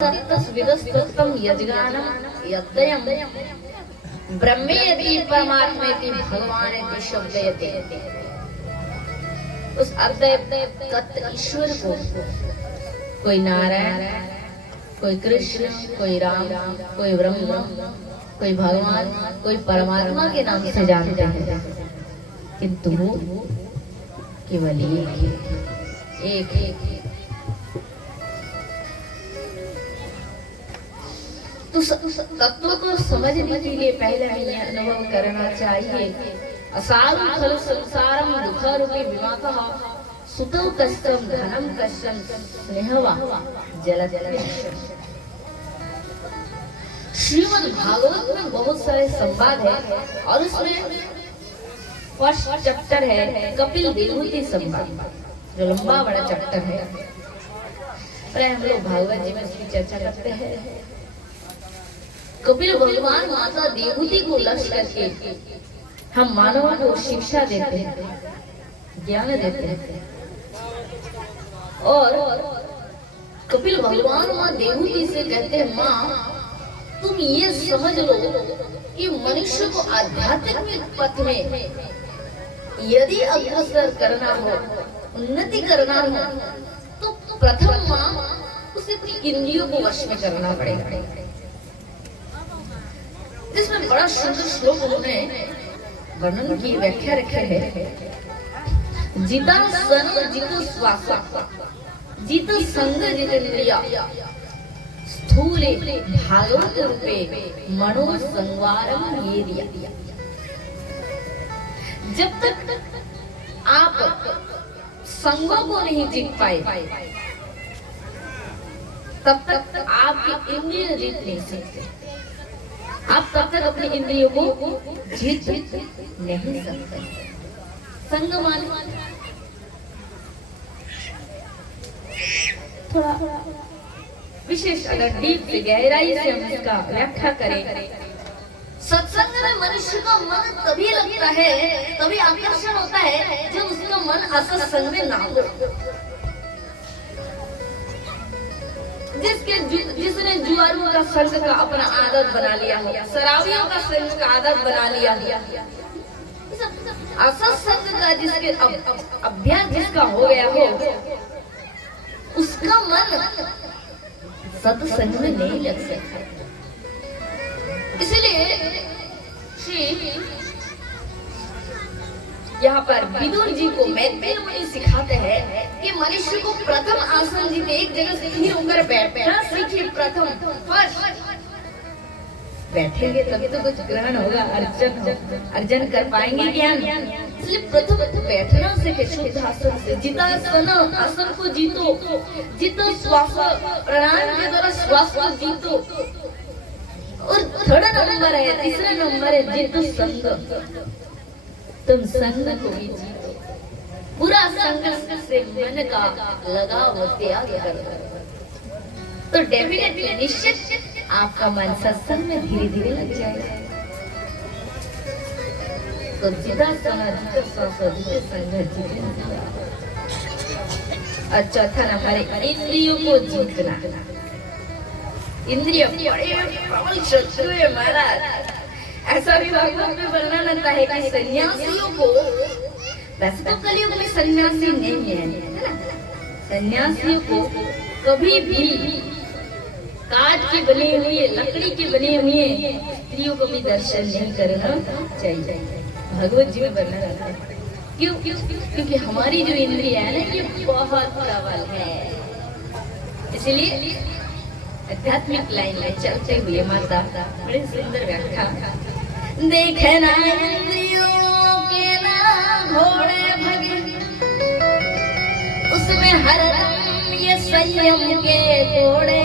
तत्तस्विदस्तुतं यज्ञानं यद्यं ब्रह्मेति परमात्मेति भगवानेति शब्दयते। उस अद्वैत तत्व ईश्वर को कोई नारायण, कोई कृष्ण, कोई राम, कोई ब्रह्मा, कोई भगवान, कोई परमात्मा के नाम से जानते हैं, किंतु वो केवल एक है। तो तत्व को समझने के लिए पहले हमें यह अनुभव करना चाहिए, असारं खलु संसारं दुःखरूपी विमातः सुतौ कष्टं धनं कष्टं स्नेहवा जलजलनिष्ठम्। श्रीमद् भागवत में बहुत सारे संवाद है और उसमें फर्स्ट चैप्टर है कपिल विभूति संवाद, जो लंबा बड़ा चैप्टर है। पर हम लोग भागवत जी में इसकी चर्चा करते हैं। कपिल भगवान माता देवहूति को लक्ष्य करके हम मानवों को शिक्षा देते हैं, ज्ञान देते हैं। और कपिल भगवान माँ देवहूति से कहते हैं, माँ तुम ये समझ लो कि मनुष्य को आध्यात्मिक पथ में यदि अग्रसर करना हो, उन्नति करना हो, तो प्रथम माँ उसे अपनी इंद्रियों को वश में करना पड़ेगा। जिसमें बड़ा सुंदर श्लोक उन्होंने वर्णन की व्याख्या रखे है, जिता सन जित श्वास जित संग जित इंद्रिया स्थूले भागवत रूपे मनो संवारम ये दिया। जब तक आप संगों को नहीं जीत पाए, तब तक आपकी इंद्रिय जीत नहीं सकते। आप तब तक अपनी इंद्रियों को जीत नहीं सकते। संग माने थोड़ा विशेष, अगर डीप से गहराई से हम इसका व्याख्या करें, सत्संग में मनुष्य का मन तभी लगता है, तभी आकर्षण होता है जब उसका मन असत्संग में ना हो। जिसने जुआरियों का संग का अपना आदत बना लिया हो, शराबियों का संग का आदत बना लिया, असत संग का जिसके अभ्यास जिसका हो गया हो, उसका मन सत्संग में नहीं लग सकता। इसलिए यहाँ पर विदुर जी को मैत्रेय मुनि सिखाते हैं कि मनुष्य को प्रथम आसन जीते, एक जगह स्थिर होकर बैठना सीखिए। प्रथम फर्स्ट बैठेंगे तभी तो कुछ ग्रहण होगा, अर्जन कर पाएंगे ज्ञान। इसलिए प्रथम बैठना सीखे शुद्धासन से। जितासन आसन को जीतो, जित श्वास प्राणायाम के द्वारा श्वास को जीतो। और थर्ड नंबर है, तीसरा नंबर है जित संग। तुम संग को भी जीतो, पूरा संग से मन का लगाव त्याग करो, तो डेफिनेटली निश्चित आपका मन सत्संग में धीरे धीरे लग जाएगा। तो जितना संग और चौथा नंबर इंद्रियों को जीतना। इंद्रिय बड़े प्रबल शत्रु है महाराज। ऐसा भी भागवत में वर्णन आता है कि सन्यासियों को, वैसे तो कलयुग में सन्यासी नहीं है, सन्यासियों को कभी भी काठ के बने हुए, लकड़ी के बने हुए स्त्रियों को भी दर्शन नहीं करना चाहिए। भगवत जी में वर्णन आता है। क्यों? क्योंकि हमारी जो इंद्रिय है ना, ये बहुत प्रबल है। इसलिए आध्यात्मिक लाइन में चलते हुए माता बड़ी सुंदर व्याख्या, देखना इंद्रियों के ना घोड़े भगे, उसमें हरदम ये संयम के घोड़े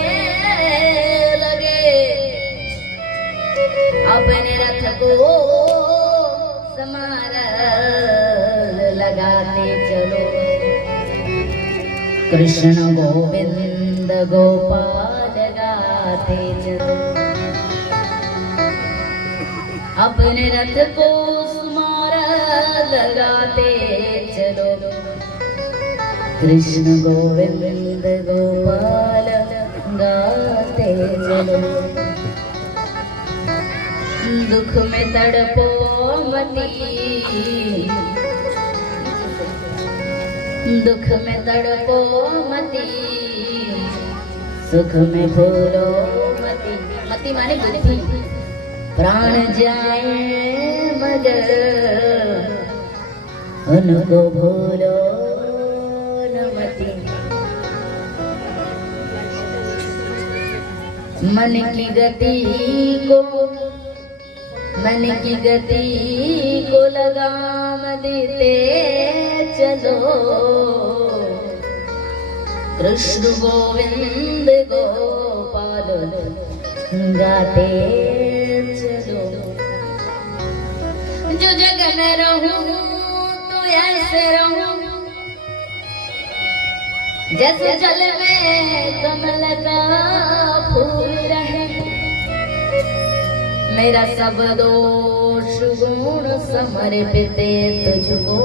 लगे। अपने रथ को समार लगाते चलो, कृष्ण गोविंद गोपाल गाते चलो। अपने रथ को समार लगाते चलो, कृष्ण गोविंद गोपाल गाते बढ़ते चलो, दुख में तड़पो मती, दुख में तड़पो मती, सुख में भूलो मती। मती माने बुद्धि। प्राण जाए मगर उनको भूलो न मती। मन की गति को, मन की गति को लगाम देते चलो, कृष्ण गोविंद गोपाल गाते चलो। जो जग में रहूं तो ऐसे रहूं, जैसे जल में कमल का फूल रहे। मेरा सब दोष गुण समर्पित तुझको,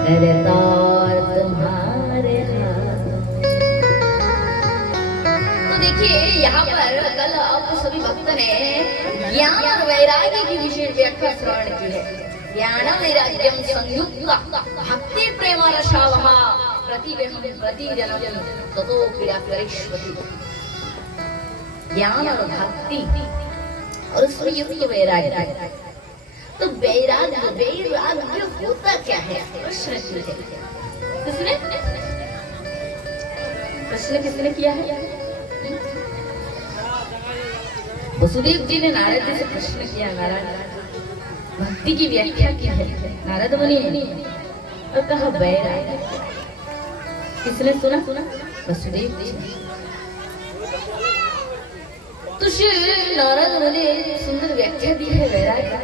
करतार तुम्हारे हाथ। तो देखिए यहाँ पर कल आप सभी भक्त ने ज्ञान और वैराग्य की विशेष व्याख्या श्रवण की है। ज्ञान वैराग्यम संयुक्त भक्ति प्रेम रसावह प्रतिगहं प्रतिजनम ततो क्रिया करिष्यति। ज्ञान और भक्ति और उसमें युक्त वैराग्य। तो वैराग्य वैराग्य होता क्या है? प्रश्न किसने प्रश्न किसने किया है? वसुदेव जी ने नारद जी से प्रश्न किया। नारद भक्ति की व्याख्या क्या है? नारद मुनि और कहा वैराग्य। किसने सुना? वसुदेव जी। तो श्री नारद मुनि सुंदर व्याख्या दी है वैराग्य।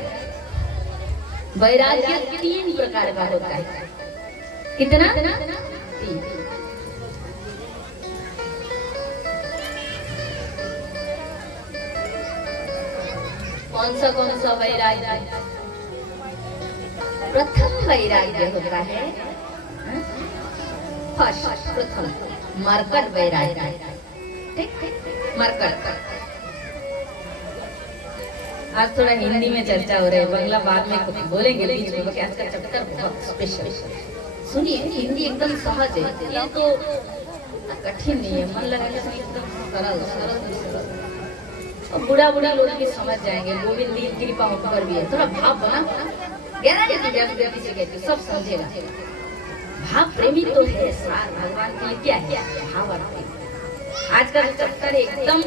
वैराग्य 3 प्रकार का होता है। कितना? 3। कौन सा वैराग्य? प्रथम वैराग्य होता है, फर्स्ट प्रथम मरकट वैराग्य। ठीक, मरकट। आज थोड़ा हिंदी में चर्चा हो रही है, बंगला बाद में बोलेंगे बीच में। आज का चैप्टर बहुत स्पेशल। सुनिए, हिंदी एकदम सहज है, ये तो कठिन नहीं है, मन लगाने से एकदम सरल सरल। और बूढ़ा बूढ़ा लोग भी समझ जाएंगे। गोविंद की कृपा उन पर भी है। थोड़ा भाव बना गहरा गति से कहती, सब समझेगा। भाव प्रेमी तो है सार भगवान के लिए। क्या है भाव? आज का चैप्टर एकदम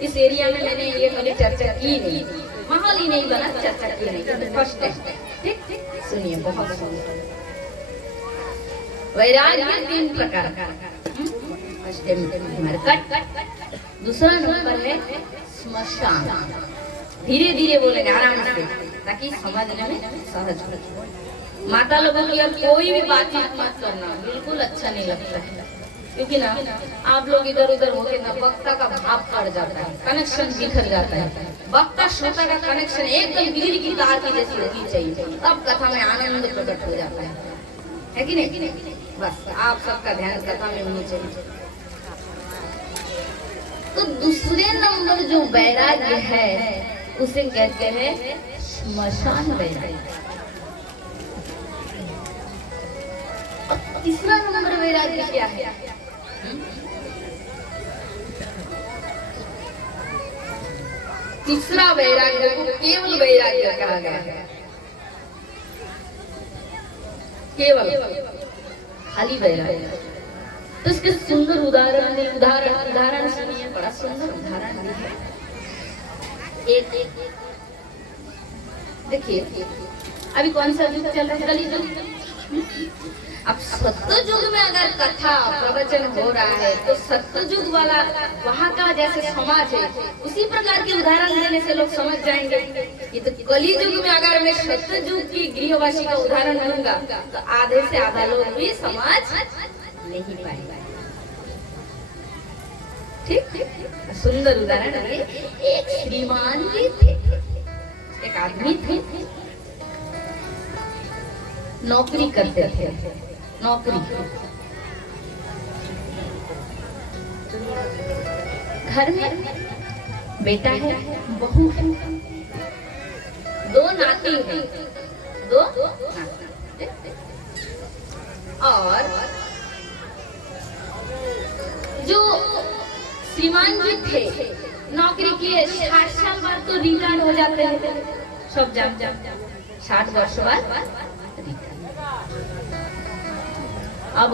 इस एरिया में मैंने ये कभी चर्चा की नहीं, माहौल ही नहीं बना, चर्चा की नहीं। फर्स्ट है, ठीक। सुनिए, बहुत सुनिए। वैराग्य 3 प्रकार का। फर्स्ट है मरकट, दूसरा नंबर है स्मशान। धीरे धीरे बोलेंगे, आराम से, ताकि समझने में सहज हो। माता लोगों की कोई भी बातचीत मत करना, बिल्कुल अच्छा नहीं लगता है। क्योंकि ना आप लोग इधर उधर होके ना वक्ता का भाव पड़ जाता है, कनेक्शन बिखर जाता है। वक्ता श्रोता का कनेक्शन एकदम बिजली की तार की जैसी होनी चाहिए, तब कथा में आनंद प्रकट हो जाता है कि नहीं? बस आप सबका ध्यान कथा में होनी चाहिए। तो दूसरे नंबर जो वैराग्य है उसे कहते हैं स्मशान वैराग्य। तीसरा नंबर वैराग्य क्या है? तीसरा वैराग्य को केवल वैराग्य कहा गया है। केवल खाली वैराग्य। तो इसके सुंदर उदाहरण सुनिए, बड़ा सुंदर उदाहरण भी है। एक देखिए, अभी कौन सा युग चल रहा है? कलियुग। अब सत्ययुग में अगर कथा प्रवचन हो रहा है तो सत्ययुग वाला वहाँ का जैसे समाज है, उसी प्रकार के उदाहरण देने से लोग समझ जाएंगे। ये तो कलियुग में अगर मैं सत्ययुग की गृहवासी का उदाहरण दूंगा तो आधे से आधा लोग भी समझ नहीं पाएंगे। ठीक, सुंदर उदाहरण है। एक श्रीमान जी थे, एक आदमी थे, नौकरी करते थे। नौकरी घर में बेटा है, बहू है, दो नाती हैं, दो नाती। और जो श्रीमान जी थे नौकरी किए 60 साल बाद तो रिटायर्ड हो जाते हैं, सब जान 60 वर्ष बाद। अब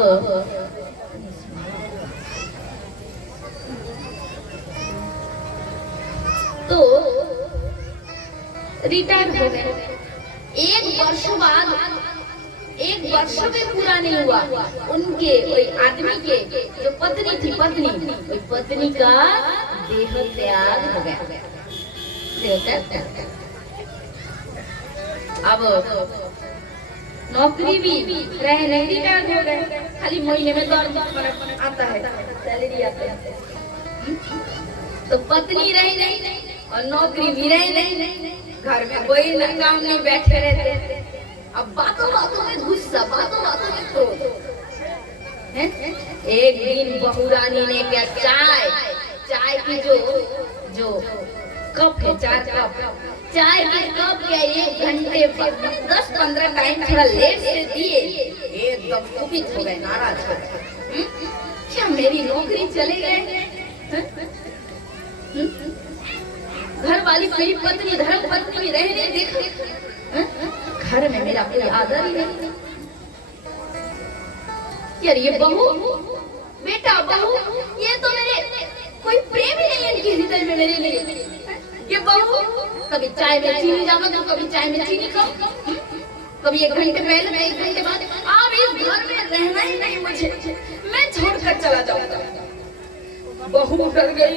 तो रिटायर हो गए। एक वर्ष भी पूरा नहीं हुआ, उनके वही आदमी के जो पत्नी थी, वही पत्नी का देह त्याग हो गया। अब नौकरी भी रहे नहीं, रिटायर हो गए। खाली महीने में दौड़ आता है, सैलरी आता है। तो पत्नी रही नहीं और नौकरी भी रही नहीं, घर में कोई काम नहीं, बैठे रहते। अब बातों बातों में गुस्सा, बातों बातों में क्रोध। एक दिन बहू रानी ने क्या, चाय की जो कप है, 4 कप चाय के कप क्या 1 घंटे 10-15 टाइम थोड़ा लेट से दिए, एकदम कुपित हो गए, नाराज हो गए। क्या मेरी नौकरी चले गए? घर वाली मेरी पत्नी, धर्म पत्नी भी रह नहीं, देखो घर में मेरा कोई आदर ही नहीं। यार ये बहू, बेटा बहू, ये तो मेरे कोई प्रेम ही नहीं है इनके हृदय में मेरे लिए। ये बहू कभी चाय में चीनी डालो तो कभी चाय में चीनी खाओ, कभी 1 घंटे पहले 1 घंटे बाद। अब इस घर में रहना ही नहीं मुझे, मैं छोड़कर चला जाऊंगा। बहू डर गई,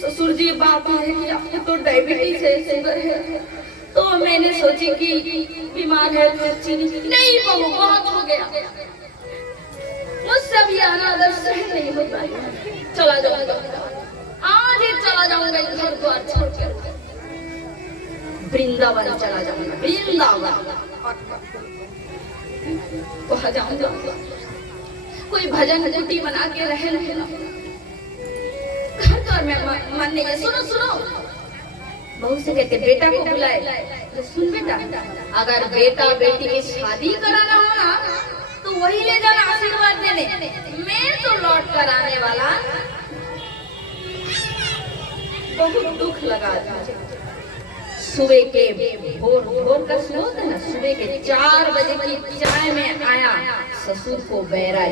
ससुर जी बात है कि आपको तो डायबिटीज है, शुगर है। तो मैंने सोची कि बीमार है तो चीनी नहीं, बहू बहुत हो गया, मुझसे भी अनादर सहन नहीं होता है, चला जाऊंगा, आज ही चला जाऊंगा, घर द्वार छोड़कर वृंदावन चला जाऊंगा, वृंदावन वहां जाऊंगा, कोई भजन कुटी बना के रहे ना, घर में मन नहीं है। सुनो बहू से कहते बेटा को बुलाए, तो सुन बेटा, अगर बेटा बेटी की शादी कराना हो ना तो वही ले जाना आशीर्वाद देने, मैं तो लौट कर आने वाला। बहुत दुख लगा सुबह के भोर का सुबह होता है ना, सुबह के 4 बजे की चाय में आया ससुर को बैरा,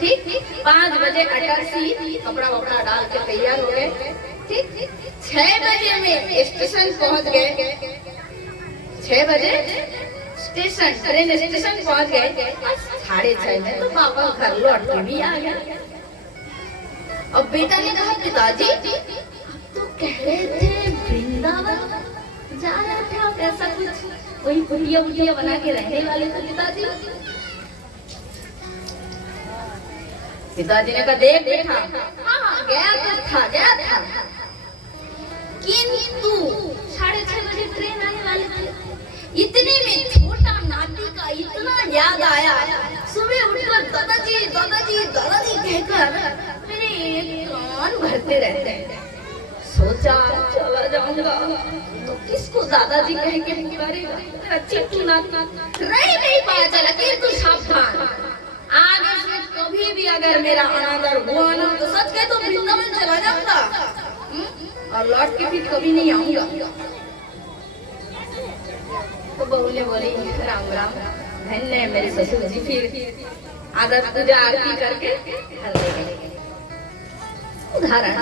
ठीक 5 बजे अटैची कपड़ा वपड़ा डाल के तैयार हो गए, ठीक 6 बजे में स्टेशन पहुंच गए, 6 बजे स्टेशन ट्रेन स्टेशन पहुंच गए। 6:30 में तो पापा घर लौट के भी आ गया। अब बेटा ने कहा पिताजी तो कह रहे थे वृंदावन जा रहे थे, आप ऐसा कुछ वही कुटिया बना के रहने वाले थे पिताजी। पिताजी ने कहा देख बेटा, हाँ गया था, किंतु 6:30 बजे ट्रेन आने वाले थे। इतने में छोटा नाती का इतना याद आया, सुबह उठकर दादाजी कहकर मेरे कान भरते रहते हैं। सोचा चला जाऊंगा तो किसको दादाजी कह के पुकारेगा, चिट्टू नाती नहीं पाया चला। किंतु सावधान, आगे से कभी भी अगर मेरा अनादर हुआ ना तो सच कहे तो वृंदावन चला जाऊंगा और लौट के फिर कभी नहीं आऊंगा। तो बहू ने बोली राम राम, धन्य है मेरे ससुर जी। फिर आदर पूजा आरती करके घर ले गए। उदाहरण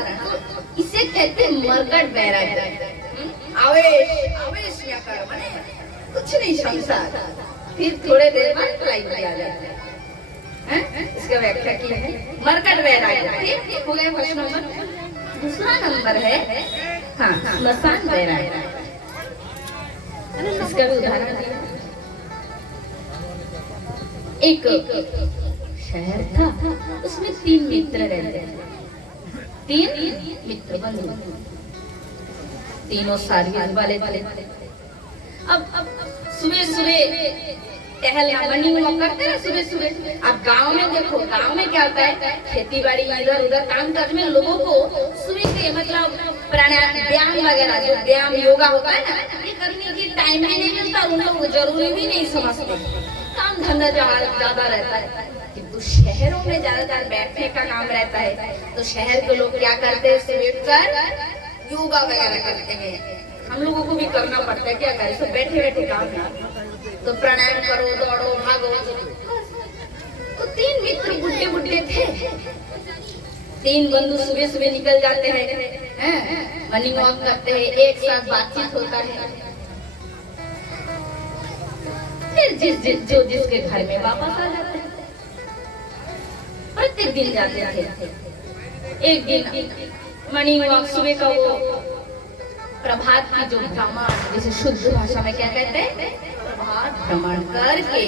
इसे कहते मरकट बैराग, आवेश या कर माने कुछ नहीं संसार, फिर थोड़े देर बाद लाइट आ जाता है। इसका व्याख्या की है मरकट बैराग। ठीक हो गया फर्स्ट नंबर। दूसरा नंबर है हाँ स्मशान बैराग। इसका भी उदाहरण दिया। एक शहर था, उसमें 3 मित्र रहते थे, 3 मित्र बंधु, तीनों सर्विस वाले थे। अब सुबह टहलना, मॉर्निंग वॉक करते हैं सुबह सुबह। अब गांव में देखो, गांव में क्या होता है, खेती बाड़ी इधर उधर काम काज में लोगों को सुबह से मतलब प्राणायाम व्यायाम वगैरह जो व्यायाम योगा होता है ना, ये करने की टाइम ही नहीं मिलता, उन लोग जरूरी भी नहीं समझते, काम धंधा ज्यादा रहता है। किंतु शहरों में ज्यादातर बैठने का काम रहता है, तो शहर के लोग क्या करते हैं, सुबह उठकर योगा वगैरह करते हैं। हम लोगों को भी करना पड़ता है, क्या करें, सब बैठे बैठे काम है, तो प्राणायाम करो, दौड़ो, भागो। तो 3 मित्र बुड्ढे बुड्ढे थे, 3 बंधु सुबह सुबह निकल जाते हैं, मॉर्निंग वॉक करते हैं, एक साथ बातचीत होता है। फिर जिसके घर में वापस आ जाते हैं, प्रत्येक दिन जाते थे। एक दिन मॉर्निंग वॉक सुबह का वो प्रभात की जो भ्रमण, जिसे शुद्ध भाषा में क्या कहते हैं, प्रभात भ्रमण करके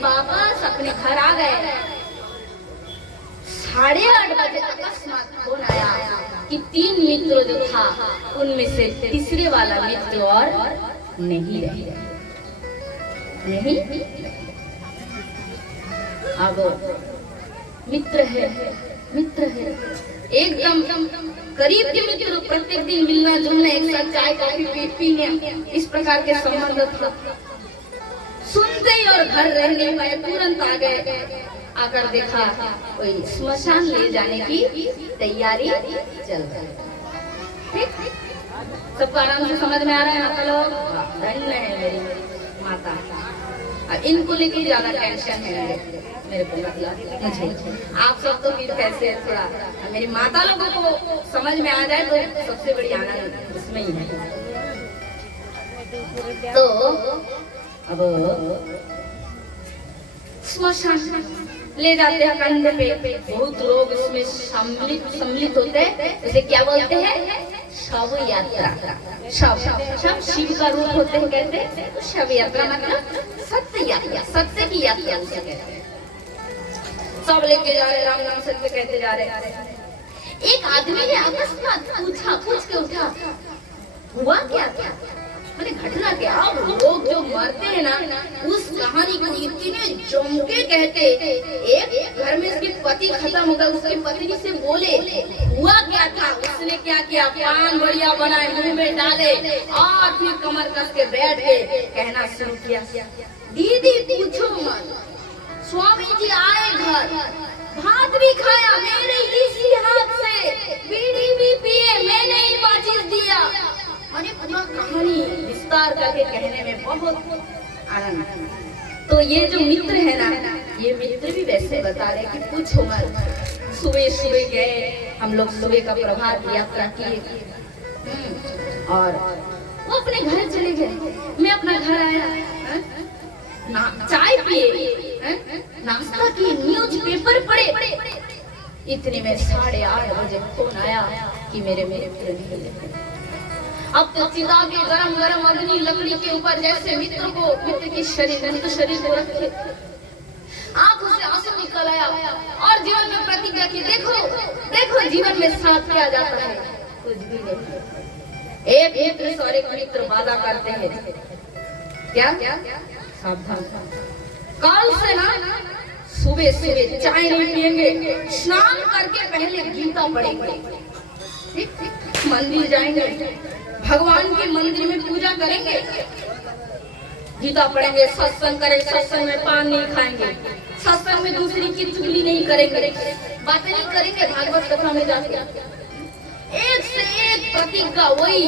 वापस अपने घर आ गए। 8:30 बजे अकस्मात फोन आया कि 3 मित्र जो था उनमें से तीसरे वाला मित्र और नहीं रहे, नहीं। अब मित्र है एकदम करीब के मित्र, प्रत्येक दिन मिलना जुलना, एक साथ चाय कॉफी पीने, इस प्रकार के संबंध था। सुनते ही और घर रहने पाए, तुरंत आ गए। आकर देखा कोई स्मशान ले जाने की तैयारी चल रही है। सबको आराम से समझ में आ रहा है, आप लोग धन्य है मेरी माता। अब इनको लेके ज्यादा टेंशन है मेरे को, मतलब मुझे। आप सब तो फिर कैसे थोड़ा मेरी माता लोगों को समझ में आ जाए तो सबसे बड़ी आनंद उसमें ही है। तो अब स्मशान ले जाते हैं, कंधे पे बहुत लोग इसमें सम्मिलित होते हैं। इसे क्या बोलते हैं, शव यात्रा। शव शिव का रूप होते हैं, कहते हैं। तो शव यात्रा मतलब सत्य यात्रा, सत्य की यात्रा उसे कहते हैं। सब लेके जा रहे, राम नाम सत्य कहते जा रहे। एक आदमी ने अकस्मात पूछ के उठा, हुआ क्या क्या, मैंने घटना क्या। अब लोग जो मरते हैं ना, उस कहानी को इतने जम के कहते। एक घर में उसके पति खत्म हो गए, उसकी पत्नी से बोले हुआ क्या था। उसने क्या किया, पान बढ़िया बनाए, मुंह में डाले और फिर कमर कस के बैठ के कहना शुरू किया, दीदी पूछो मत, स्वामी जी आए घर, भात भी खाया मेरे इसी हाथ से, बीड़ी भी पिए, मैंने ही माचिस दिया। मैंने पूरा कहानी विस्तार करके कहने में बहुत आनंद। तो ये जो मित्र है ना, ये मित्र भी वैसे बता रहे कि पूछो मत। सुबह सुबह गए हम लोग, सुबह का प्रभात यात्रा किए और वो अपने घर चले गए। मैं अपना घर आया, चाय पिए, नाश्ता किए, न्यूज पेपर पढ़े। इतने में 8:30 बजे फोन आया कि मेरे मित्र नहीं है। अब तो चिता के गरम गरम अग्नि लकड़ी के ऊपर जैसे मित्र के शरीर को रखे, आंखों से आंसू निकल आया और जीवन में प्रतिज्ञा की, देखो जीवन में साथ क्या जाता है, कुछ भी नहीं। एक मित्र और एक मित्र वादा करते हैं, क्या सावधान, कल से ना सुबह सुबह चाय नहीं पिएंगे, स्नान करके पहले गीता पढ़ेंगे, मंदिर जाएंगे, भगवान के मंदिर में पूजा करेंगे, गीता पढ़ेंगे, सत्संग करेंगे, सत्संग में पान नहीं खाएंगे, सत्संग में दूसरी की चुगली नहीं करेंगे, बातें नहीं करेंगे, भागवत कथा में जाके एक से एक प्रतिज्ञा, वही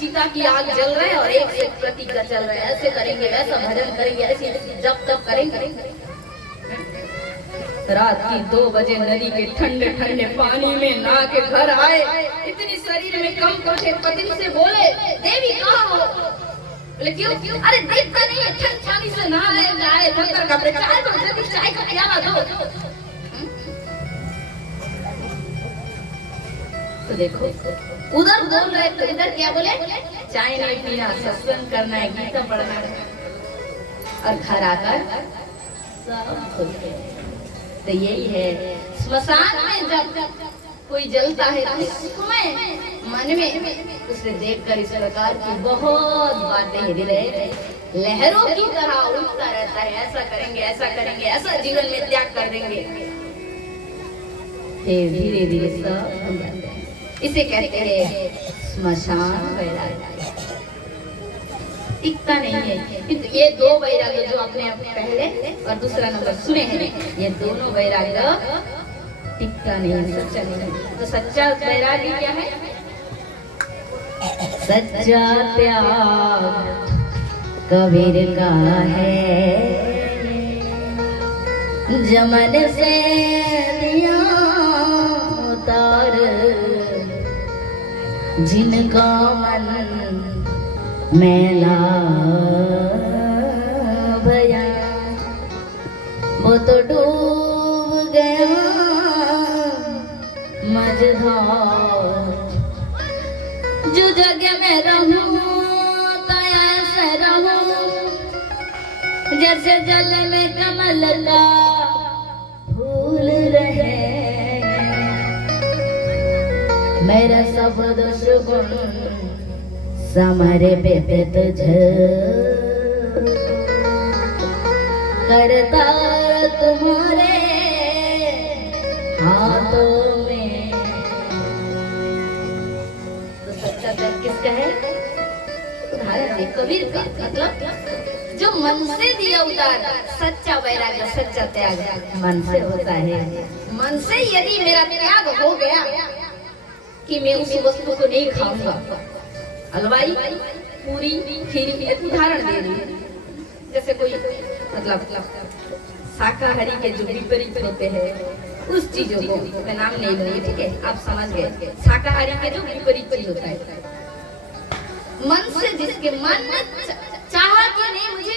चिता की आग जल रहा है और एक से एक प्रतिज्ञा चल रहा है, ऐसे करेंगे, वैसा भजन करेंगे, ऐसे जब तब करेंगे। रात की 2 बजे नदी के ठंडे ठंडे पानी में नहा के घर आए, इतनी शरीर में कम कोठे, पत्नी से बोले, देवी कहाँ हो? बोले क्यों? अरे देखता नहीं है, ठंड पानी से नहा आए, थर कपड़े, चाय दो, जल्दी चाय का प्याला दो। तो देखो उधर बोल रहे थे, इधर क्या बोले, चाय नहीं पीना, सत्संग करना है, गीता पढ़ना है, और घर आकर सब भूल गए। तो यही है, स्मशान में जब कोई जलता है तो उसमें मन में उसे देखकर इस प्रकार की बहुत बातें हृदय लहरों की तरह उठता रहता है, ऐसा करेंगे, ऐसा करेंगे, ऐसा जीवन में त्याग कर देंगे, फिर धीरे धीरे सब भूल जाते हैं। इसे कहते हैं स्मशान वैराग्य। टिकता नहीं है। ये दो वैराग्य जो आपने पहले और दूसरा नंबर सुने हैं, ये दोनों वैराग्य टिकता नहीं है, सच्चा नहीं है। तो सच्चा वैराग्य क्या है? सच्चा त्याग कबीर का है, जमन से दिया उतार, जिनका मन मैला भया, वो तो डूब गया मझधार। जो जगह में रहूं तो ऐसे रहूं, जैसे जल में कमल का फूल रहे। मेरा सब दुश्मन समरे पे तुझ करता तुम्हारे हाथों में। तो सच्चा त्याग किसका है? उदाहरण है कबीर का। मतलब जो मन से दिया उतार, सच्चा वैराग्य, सच्चा त्याग मन से होता है। मन से यदि मेरा त्याग हो गया कि मैं उस वस्तु को नहीं खाऊंगा, हलवाई पूरी खीर, एक उदाहरण दे रही है। जैसे कोई मतलब शाकाहारी के जो विपरीत होते हैं उस चीजों को मैं नाम नहीं लूंगी, ठीक है, आप समझ गए। शाकाहारी के जो विपरीत चीज होता है, मन से जिसके मन चाहा कि नहीं मुझे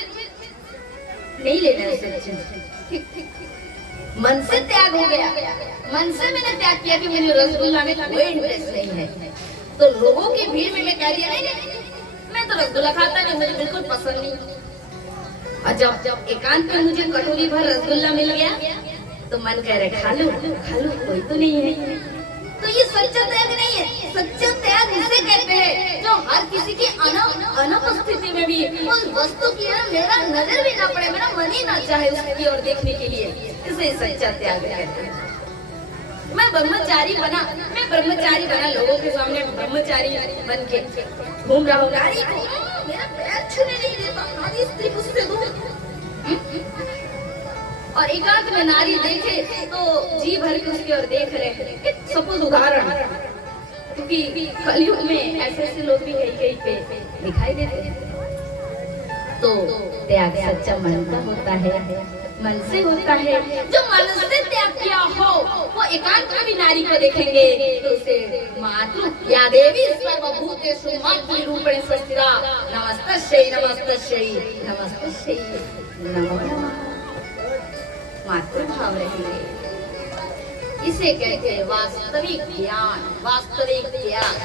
नहीं लेना है चीज, मन से त्याग हो गया। मन से मैंने त्याग किया कि मुझे रसगुल्ला में कोई इंटरेस्ट नहीं है, तो लोगों की भीड़ में मैं कह दिया नहीं मैं तो रसगुल्ला खाता नहीं, मुझे बिल्कुल पसंद नहीं। और जब एकांत में मुझे कटोरी भर रसगुल्ला मिल गया तो मन कह रहे खा लो, कोई तो नहीं है। तो ये सच्चा त्याग नहीं है। सच्चा त्याग इसे कहते हैं जो हर किसी की अनुपस्थिति में भी उस वस्तु की मेरा नजर भी ना पड़े, मेरा मन ही ना चाहे उसकी ओर देखने के लिए, इसे सच्चा त्याग कहते हैं। मैं ब्रह्मचारी बना, लोगों के सामने ब्रह्मचारी बन के घूम रहा हूँ, नारी को मेरा पैर छूने नहीं देता, नारी स्त्री मुझसे दूर। और एकांत में नारी देखे तो जी भर के उसकी ओर देख रहे हैं। सपोज उदाहरण, क्योंकि कलयुग में ऐसे लोग भी कहीं पे दिखाई देते हैं। तो त्याग सच्चा मन का होता है, मन से होता है। जो मन से त्याग किया हो वो एकांत में भी नारी को देखेंगे तो उसे मातृ या देवी सर्वभूतेषु मातृरूपेण संस्थिता नमस्तस्यै नमस्तस्यै नमस्तस्यै नमो नमः मातृ भाव रहेंगे। इसे कहते हैं वास्तविक ज्ञान, वास्तविक त्याग।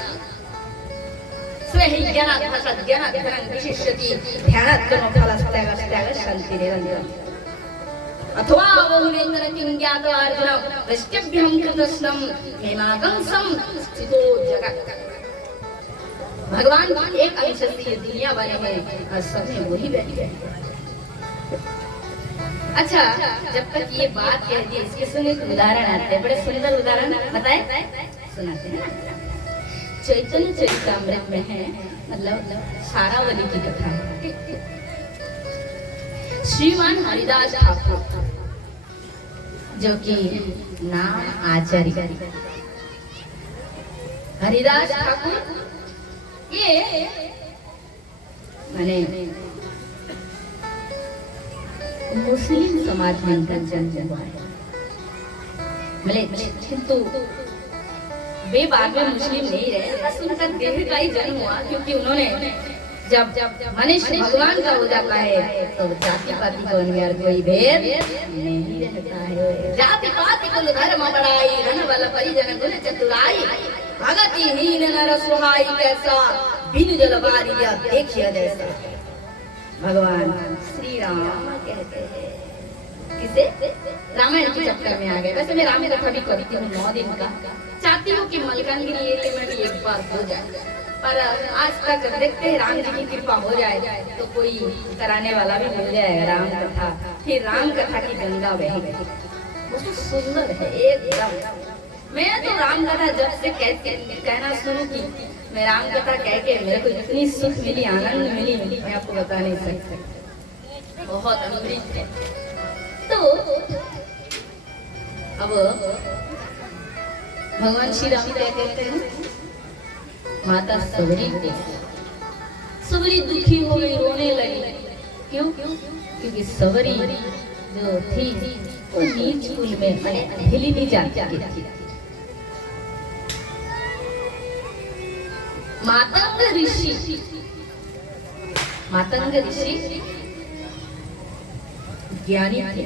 स्वहि ज्ञानात् भाषात् ज्ञानात् ज्ञानं विशिष्यति ध्यानात् कर्मफलस्त्यागः शान्ति निरन्तरम्। अथवा बहुरेन्द्र किं ज्ञात्वा अर्जुन वैष्णव्यं कृतस्नं हेमागंसं स्थितो जगत्। भगवान एक अंश से ये दुनिया बने हैं और सब में वही बैठे हैं। अच्छा, जब तक ये बात कह दी, इसके सुने उदाहरण आते हैं, बड़े सुंदर उदाहरण बताए सुनाते हैं। चैतन्य चरितामृत में है, मतलब सारावली की कथा है। श्रीमान हरिदास ठाकुर, जो कि नाम आचार्य हरिदास ठाकुर, ये माने मुस्लिम समाज में इनका जन्म हुआ है। किंतु वे बाद में मुस्लिम नहीं रहे, बस उनका देह का ही जन्म हुआ, क्योंकि उन्होंने जब मनुष्य भगवान का हो जाता है तो जाति पाति को अंदर कोई भेद नहीं रहता है। जाति पाति को धर्म बढ़ाई, धन बल परिजन गुण चतुराई, भगति हीन नर सुहाई, कैसा बिन जल बारिया देखिए जैसा। भगवान श्री राम कहते हैं। किसे? रामायण के चक्कर में आ गए। वैसे मैं रामायण कथा भी करती हूँ 9 दिन का, चाहती हूँ कि मलकानगिरी एरिया में भी एक बार हो जाए। पर आज तक देखते हैं राम जी की कृपा हो जाए तो कोई कराने वाला भी मिल जाएगा राम कथा। फिर राम कथा की गंगा बहेगी, बहुत सुंदर है एकदम। मैं तो राम कथा जब से कहना शुरू की, मैं राम कथा कह के मेरे को इतनी सुख मिली, आनंद मिली, मैं आपको बता नहीं सकती, बहुत अमृत है। तो अब भगवान श्री राम क्या कहते हैं, माता सबरी दुखी हो गई, रोने लगी। क्यों? क्योंकि सबरी जो थी वो नीच कुल में हिली नहीं जाती थी। मातंग ऋषि ज्ञानी थे।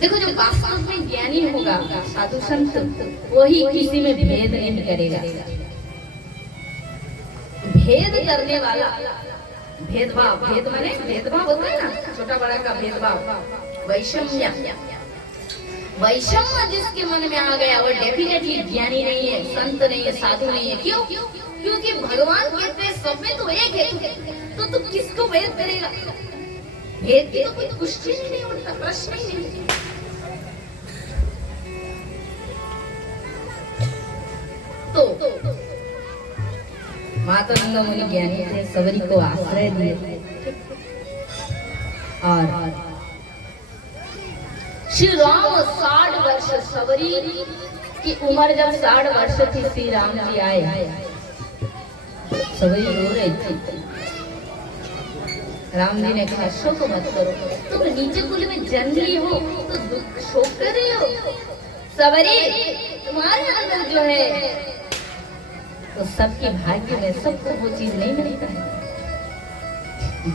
देखो जो वास्तव में ज्ञानी होगा साधु संत, वही किसी में भेद नहीं करेगा। भेद करने वाला, भेदभाव, भेद माने भेदभाव होता है ना, छोटा बड़ा का भेदभाव, वैषम्य, वैषम्य जिसके मन में आ गया वो डेफिनेटली ज्ञानी नहीं है, संत नहीं है, साधु नहीं है। क्यों? क्योंकि भगवान कहते हैं सब में तो एक है, तो तू किसको भेद करेगा? भेद की तो कोई क्वेश्चन ही नहीं उठता, प्रश्न ही नहीं। तो मातंग मुनि ज्ञानी थे, सबरी को आश्रय दिए। और श्री राम 60 वर्ष, सबरी की उम्र जब 60 वर्ष थी, श्री राम जी आए, सबरी रो रही थी। राम जी ने कहा शोक मत करो, तुम नीचे कुल में जन्म ली हो तो दुख शोक कर रही हो। सबरी, तुम्हारे अंदर जो है तो सबके भाग्य में सबको वो चीज नहीं मिलता है।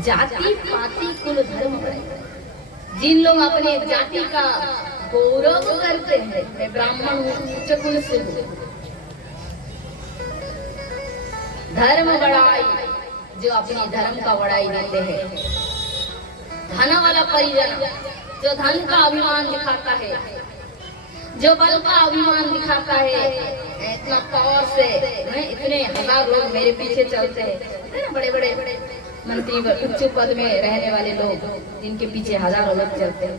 जाति पाति कुल धर्म, जिन लोग अपने जाति का गौरव करते हैं, मैं ब्राह्मण हूँ, उच्च कुल से हूँ, धर्म बढ़ाई, जो अपनी धर्म का बढ़ाई देते हैं, धन वाला परिजन, जो धन का अभिमान दिखाता है, जो बल का अभिमान दिखाता है, इतना पावर से, इतने हजार लोग मेरे पीछे चलते हैं, बड़े बड़े मंत्री उच्च पद में रहने वाले लोग, जिनके पीछे हजारों लोग चलते हैं।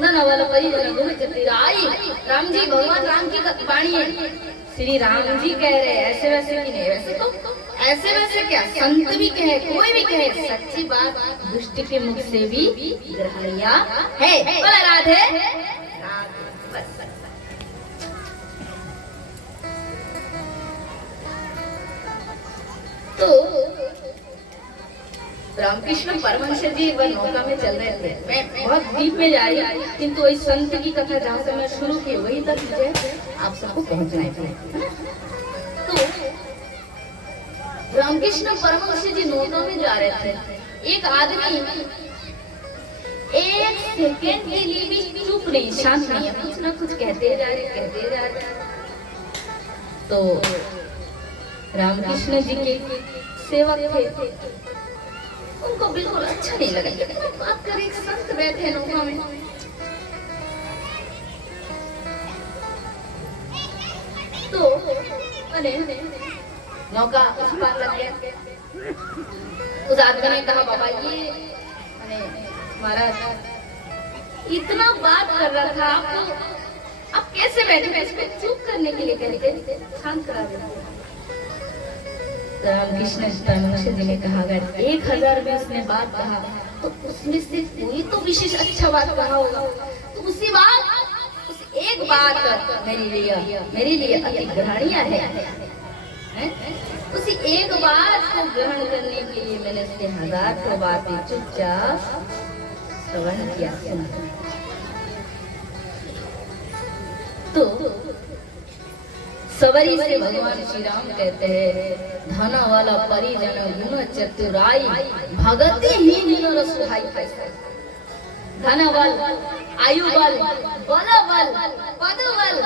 ना वाला परिजन आई, राम जी, भगवान राम की वाणी है, श्री राम जी कह रहे हैं, ऐसे वैसे की नहीं, वैसे तो ऐसे वैसे क्या, संत भी कहे, कोई भी कहे, सच्ची बात दुष्ट के मुख से भी ग्रहणीय है। बोला राधे। तो रामकृष्ण परमहंस जी वह नौका में चल रहे थे, मैं बहुत डीप में जा रही, किंतु वही संत की कथा जहाँ से मैं शुरू की वही तक मुझे आप सबको पहुँचना है। तो रामकृष्ण परमहंस जी नौका में जा रहे थे, एक आदमी एक सेकेंड के लिए भी चुप नहीं, शांत नहीं है, कुछ ना कुछ कहते जा रहे। तो रामकृष्ण जी के सेवक थे, उनको बिल्कुल अच्छा नहीं लगा, बात कर एक संत बैठे नौका में। तो नौका उस पार लग गया। उस आदमी ने कहा बाबा ये महाराज इतना बात कर रहा था, आपको आप कैसे बैठे, इसको चुप करने के लिए कहते, शांत करा दे। रामकृष्ण परमहंस जी ने कहा अगर 1000 में उसने बात कहा तो उसमें से कोई तो विशेष अच्छा बात कहा होगा, तो उसी बात, उस एक बात मेरे लिए अति ग्रहणीय है। उसी एक बात को ग्रहण करने के लिए मैंने उसके 1000 बातें चुपचाप श्रवण किया। तो सबरी से भगवान श्री राम कहते हैं धन वाला परिजन गुण चतुराई भगति ही गुण रसुहाई। धन बल, आयु बल, बल बल, पद बल,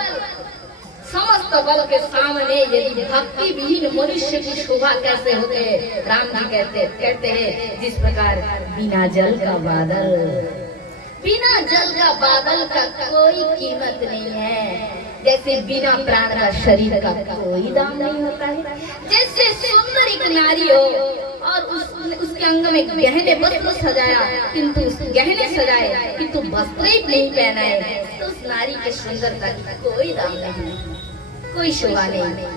समस्त बल के सामने यदि भक्ति विहीन मनुष्य की शोभा कैसे होते हैं, राम जी कहते हैं जिस प्रकार बिना जल का बादल, बिना जल का बादल का कोई कीमत नहीं है। जैसे बिना प्राण का शरीर का कोई दाम नहीं होता है, जैसे सुंदर एक नारी हो और उसके अंग में गहने वस्त्र सजाया किंतु उस गहने सजाए किंतु वस्त्र ही नहीं पहनाए, तो उस नारी के सुंदरता की कोई दाम नहीं, कोई शोभा नहीं।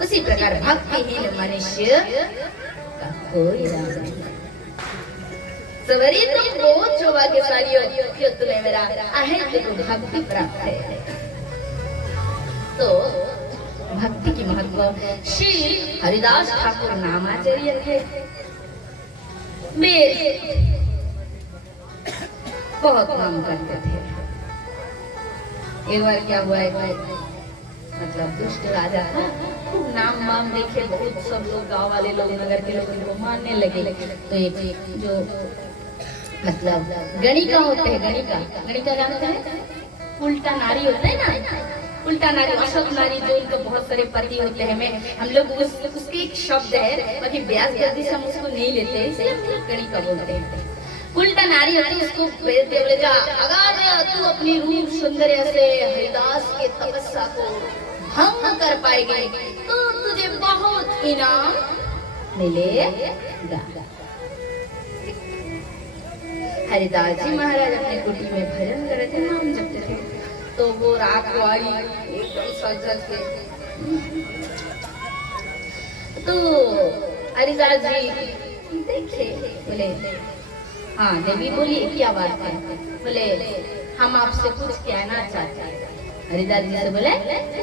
उसी प्रकार भक्तिहीन मनुष्य का कोई दाम नहीं। सवरी तुम बहुत सौभाग्यशाली हो कि तुम्हें मेरा अहित भक्ति प्राप्त है। तो भक्ति की महत्व श्री हरिदास ठाकुर नामाचार्य थे, वे बहुत नाम करते थे। एक बार क्या हुआ, मतलब दुष्ट राजा था, नाम वाम देखे बहुत सब लोग, गांव वाले लोग, नगर के लोग इनको मानने लगे। तो एक जो मतलब गणिका होते हैं, गणिका जानते हैं, उल्टा नारी होते हैं ना, उल्टा नारी, अशुभ नारी, जो इनको बहुत सारे पति होते हैं, हम लोग उसके एक शब्द है, बाकी ब्याज गलती से हम उसको नहीं लेते, इसलिए हम लोग गणिका बोलते हैं। उल्टा नारी होती है, उसको बोले जा, अगर तू अपनी रूप सौंदर्य से हरिदास के तपस्या को भंग कर पाएगी तो तुझे बहुत इनाम मिलेगा। हरिदास जी महाराज अपने कुटी में भजन कर रहे थे, नाम जपते थे, तो वो रात को आई एकदम सज के, तो हरिदास जी देखे, बोले हाँ देवी बोलिए क्या बात है, बोले हम आपसे कुछ कहना चाहते हैं। हरिदास जी से बोले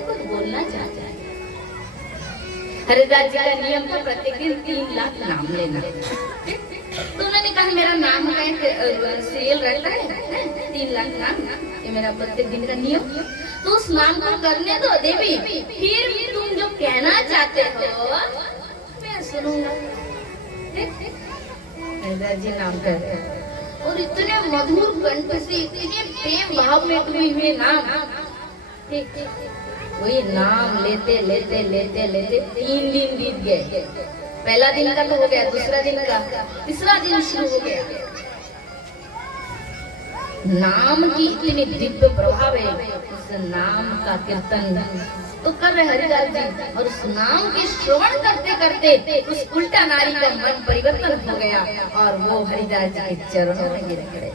कुछ बोलना चाहते हैं। हरिदास जी का नियम था प्रत्येक दिन 3 लाख नाम लेना। तो उन्होंने कहा मेरा नाम का एक सीरियल रहता है 3 लाख नाम, ये मेरा प्रत्येक दिन का नियम, तो उस नाम को करने दो देवी, फिर तुम जो कहना चाहते हो मैं सुनूंगा। हरिदास जी नाम करते और इतने मधुर कंठ से, इतने प्रेम भाव में डूबे हुए नाम, वही नाम लेते लेते लेते लेते 3 दिन बीत गए। पहला दिन का तो हो गया, दूसरा दिन का, तीसरा दिन शुरू हो गया। नाम की इतनी दिव्य प्रभाव है, उस नाम का कीर्तन तो कर रहे हरिदास जी, और उस नाम के श्रवण करते करते उस उल्टा नारी का मन परिवर्तन हो गया और वो हरिदास जी के चरणों में गिर गए।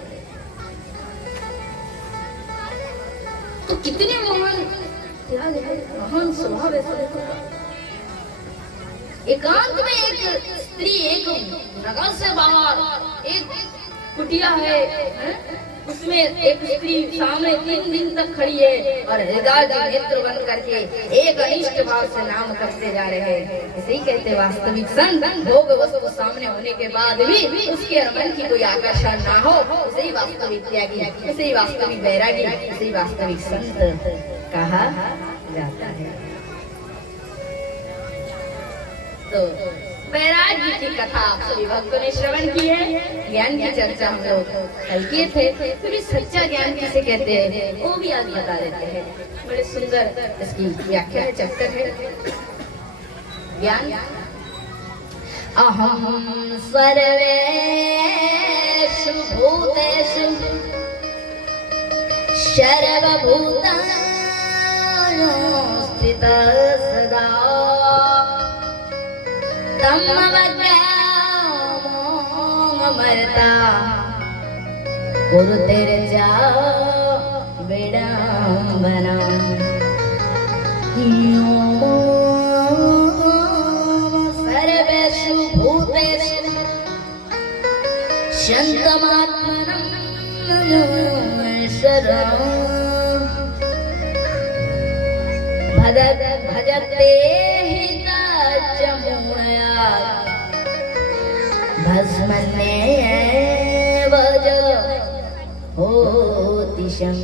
तो कितने महान स्वभाव है। एकांत में एक स्त्री, एक नगर से बाहर एक कुटिया है, उसमें एक स्त्री सामने 3 दिन तक खड़ी है और हृदय जी नेत्र बंद करके एक अनिष्ट भाव से नाम करते जा रहे हैं। इसे ही कहते वास्तविक संत। भोग वस्तु सामने होने के बाद भी उसके मन की कोई आकर्षण ना हो, उसे ही वास्तविक त्यागी, उसे ही वास्तविक बैरागी, उसे ही वास्तविक संत कहा जाता है। तो बैरागी की कथा सभी भक्तों ने श्रवण की है, ज्ञान की चर्चा हम लोग कल किए थे। फिर सच्चा ज्ञान किसे कहते हैं वो भी आज बता देते हैं। बड़े सुंदर इसकी व्याख्या है, चैप्टर है ज्ञान। अहम सर्वेषु भूतेषु सर्वभूतानि स्थितः सदा मरता कुरुतिर्जा विडम्बना सर्वेषु भूतेषु शान्तमात्मनं शरणं भजते भस्मन्येव होति शं।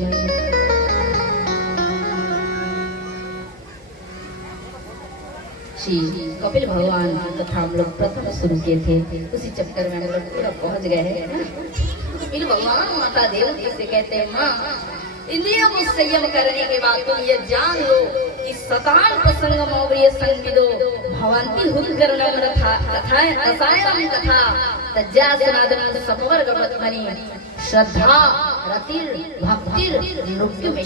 श्री कपिल भगवान की कथा हम लोग प्रथम शुरू किए थे, उसी चक्कर में हम लोग पूरा पहुंच गए हैं। कपिल भगवान माता देवती से कहते हैं, माँ इंद्रियों को संयम करने के बाद तुम ये जान लो कि सतान प्रसंगम अव्रिय संविदो भवन्ति हुंकरणम रथा कथाएं रसायनम कथा तज्जा सनादन सपवर्ग पत्मनि श्रद्धा रतिर भक्तिर नृत्य में